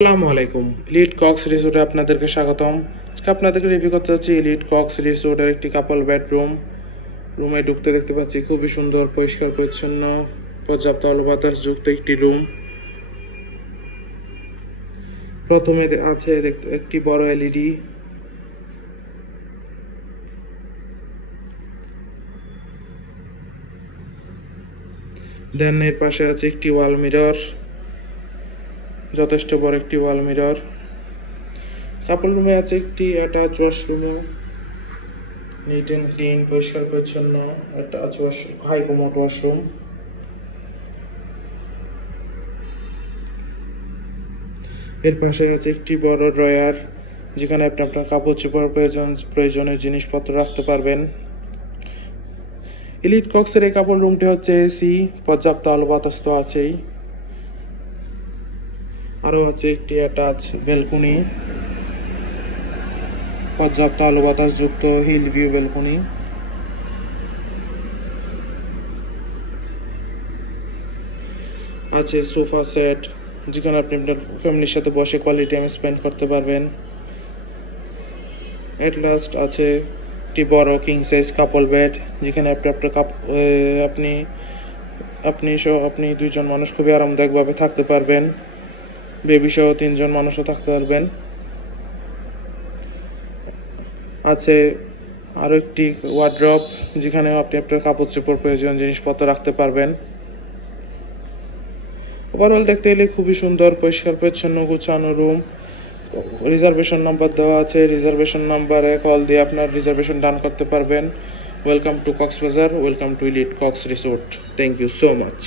আসসালামু আলাইকুম। Elite Cox রিসোর্টে আপনাদেরকে স্বাগতম। আজকে আপনাদেরকে রিভিউ করতে যাচ্ছি ইলিট কক্স রিসোর্টের একটি কাপল বেডরুম। রুমে ঢুকতে দেখতে পাচ্ছি খুবই সুন্দর, পরিষ্কার পরিচ্ছন্ন, পর্যাপ্ত আলো বাতাস যুক্ত একটি রুম। প্রথমে আছে একটি বড় এলইডি, দেন এর পাশে আছে একটি ওয়াল মিরর, যথেষ্ট বড় একটি ওয়াল মিরর। কাপল রুমে আছে একটি attach washroom, neat and clean, পরিষ্কার পরিচ্ছন্ন attach washroom, high commode washroom. এর পাশে আছে একটি বড় ড্রয়ার, যেখানে আপনি আপনার কাপড় চোপড় প্রয়োজনীয় জিনিসপত্র রাখতে পারবেন। ইলিট কক্সের এই কাপড় রুমটি হচ্ছে এসি, পর্যাপ্ত আলো বাতাস তো আছেই। আরও আছে একটি অ্যাটাচ ব্যালকনি, পর্যাপ্ত আলো বাতাস যুক্ত হিল ভিউ ব্যালকনি। আছে সোফা সেট, যেখানে আপনি আপনার ফ্যামিলির সাথে বসে কোয়ালিটি টাইম স্পেন্ড করতে পারবেন। এট লাস্ট আছে একটি বড় কিং সাইজ কাপল বেড, যেখানে আপনি দুইজন মানুষ খুবই আরামদায়কভাবে থাকতে পারবেন। বেবি সহ 3 জন মানুষও থাকতে পারবেন। আছে আরো একটি ওয়ার্ড্রপ, যেখানে আপনি আপনার কাপড় চোপড় প্রয়োজন জিনিসপত্র রাখতে পারবেন। ওভারঅল দেখতে এলে খুবই সুন্দর, পরিষ্কার পরিচ্ছন্ন, গুছানো রুম। রিজার্ভেশন নাম্বার দেওয়া আছে, রিজার্ভেশন নাম্বারে কল দিয়ে আপনার রিজার্ভেশন ডান করতে পারবেন। Welcome to Cox's Bazar, welcome to elite Cox resort. Thank you so much.